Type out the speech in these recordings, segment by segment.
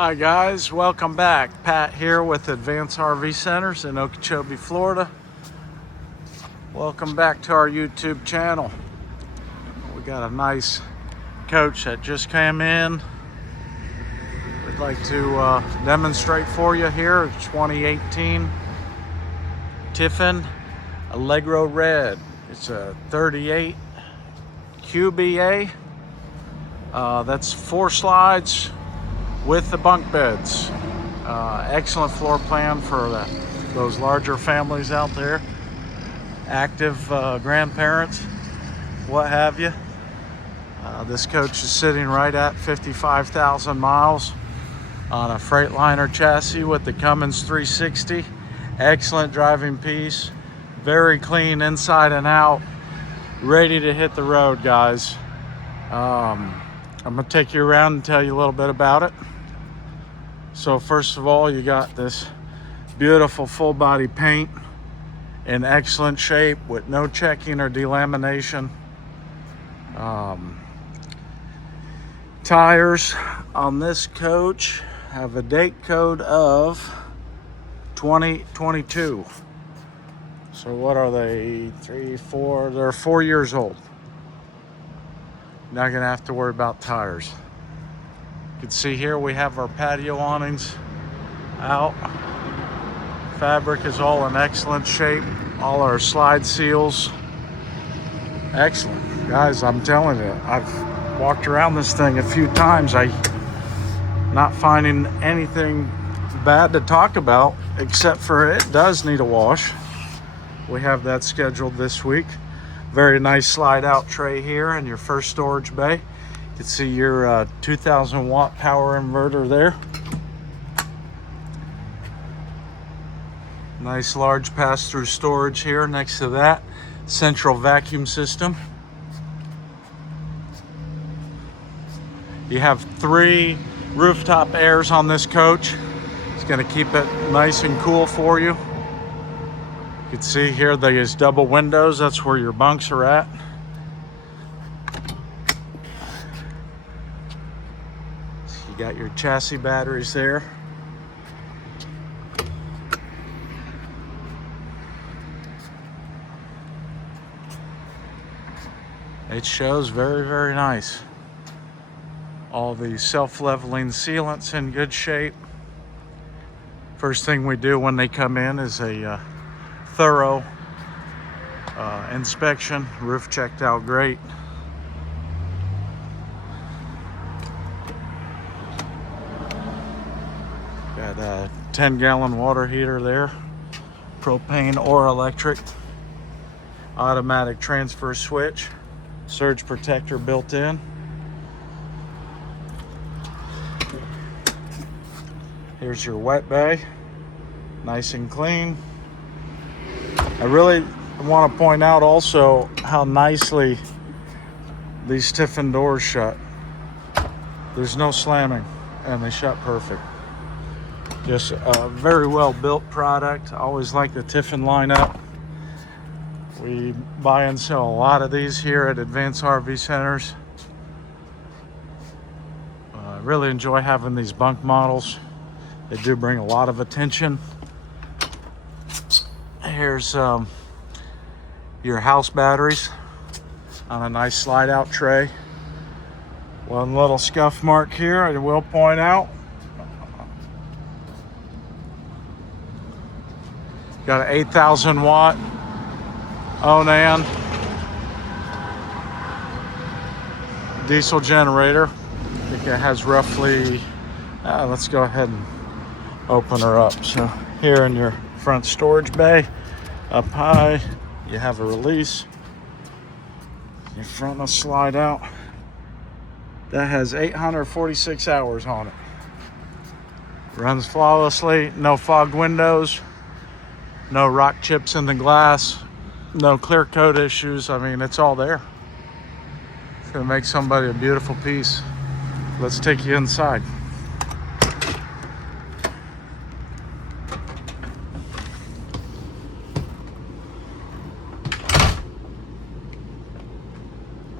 Hi guys, welcome back. Pat here with Advanced RV Centers in Okeechobee, Florida. Welcome back to our YouTube channel. We got a nice coach that just came in. We'd like to demonstrate for you here. It's 2018 Tiffin Allegro Red. It's a 38 QBA. That's 4 slides with the bunk beds. Excellent floor plan for those larger families out there, active grandparents, what have you. This coach is sitting right at 55,000 miles on a Freightliner chassis with the Cummins 360. Excellent driving piece, very clean inside and out, ready to hit the road, guys. I'm gonna take you around and tell you a little bit about it. So first of all, you got this beautiful full body paint in excellent shape with no checking or delamination. Tires on this coach have a date code of 2022. So what are they? 3, 4, they're 4 years old. Not gonna have to worry about tires. You can see here we have our patio awnings out. Fabric is all in excellent shape. All our slide seals, excellent. Guys, I'm telling you, I've walked around this thing a few times. I'm not finding anything bad to talk about, except for it does need a wash. We have that scheduled this week. Very nice slide out tray here in your first storage bay. You can see your 2000 watt power inverter there. Nice large pass-through storage here next to that. Central vacuum system. You have 3 rooftop airs on this coach. It's going to keep it nice and cool for you. You can see here there's double windows. That's where your bunks are at. You got your chassis batteries there. It shows very, very nice. All the self-leveling sealants in good shape. First thing we do when they come in is a thorough inspection. Roof checked out great. Got a 10-gallon water heater there, propane or electric. Automatic transfer switch, surge protector built in. Here's your wet bay, nice and clean. I really want to point out also how nicely these Tiffin doors shut. There's no slamming and they shut perfect. Just a very well built product. I always like the Tiffin lineup. We buy and sell a lot of these here at Advanced RV Centers. I really enjoy having these bunk models. They do bring a lot of attention. Here's your house batteries on a nice slide out tray. One little scuff mark here I will point out. Got an 8,000 watt Onan diesel generator. I think it has roughly, let's go ahead and open her up. So here in your front storage bay, up high, you have a release. Your front will slide out. That has 846 hours on it. Runs flawlessly, no fogged windows. No rock chips in the glass, no clear coat issues. I mean, it's all there. It's gonna make somebody a beautiful piece. Let's take you inside.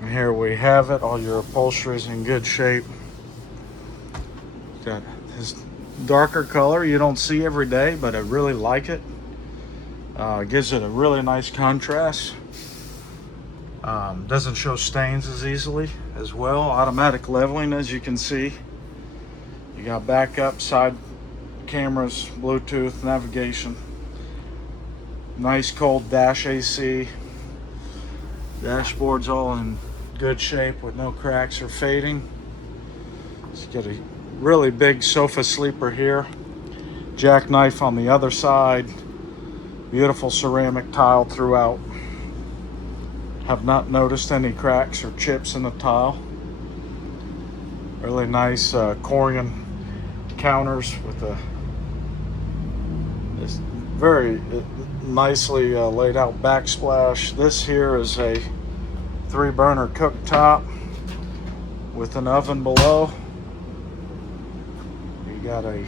And here we have it. All your upholstery is in good shape. Got this darker color you don't see every day, but I really like it. Gives it a really nice contrast. Doesn't show stains as easily as well. Automatic leveling, as you can see. You got backup, side cameras, Bluetooth, navigation. Nice cold dash AC. Dashboard's all in good shape with no cracks or fading. Let's get a really big sofa sleeper here. Jackknife on the other side. Beautiful ceramic tile throughout. Have not noticed any cracks or chips in the tile. Really nice Corian counters with this very nicely laid out backsplash. This here is a 3-burner cooktop with an oven below. You got a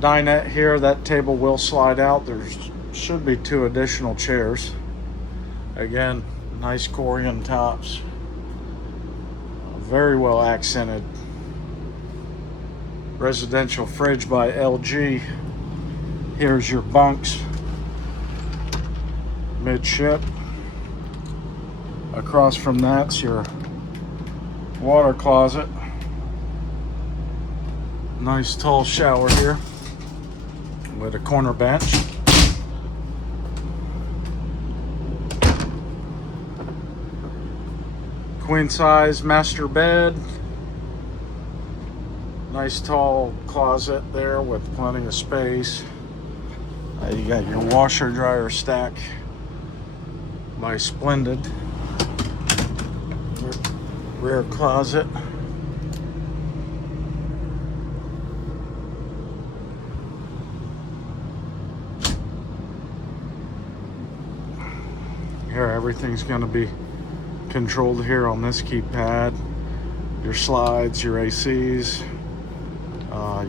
dinette here. That table will slide out. There should be 2 additional chairs. Again, nice Corian tops. Very well accented. Residential fridge by LG. Here's your bunks midship. Across from that's your water closet. Nice tall shower here with a corner bench. Queen size master bed. Nice tall closet there with plenty of space. You got your washer dryer stack by Splendid. Rear closet. Here, everything's going to be controlled here on this keypad. Your slides, your ACs,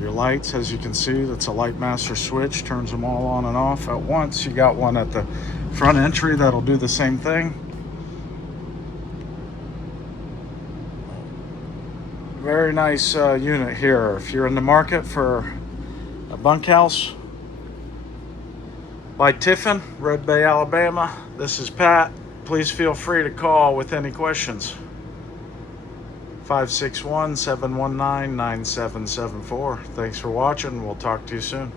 your lights. As you can see, that's a light master switch, turns them all on and off at once. You got one at the front entry that'll do the same thing. Very nice unit here. If you're in the market for a bunkhouse by Tiffin, Red Bay, Alabama, this is Pat. Please feel free to call with any questions. 561-719-9774. Thanks for watching. We'll talk to you soon.